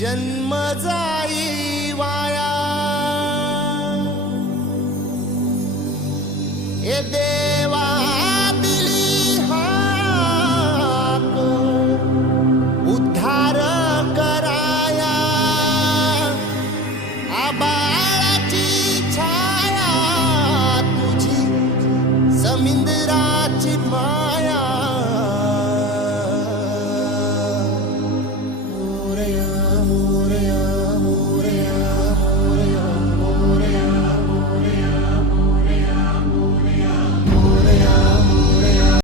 जन्म जाई वाया। ए देवा दिली हाक उद्धार कराया, आबाळाची छाया तुझी समिंदराची माया।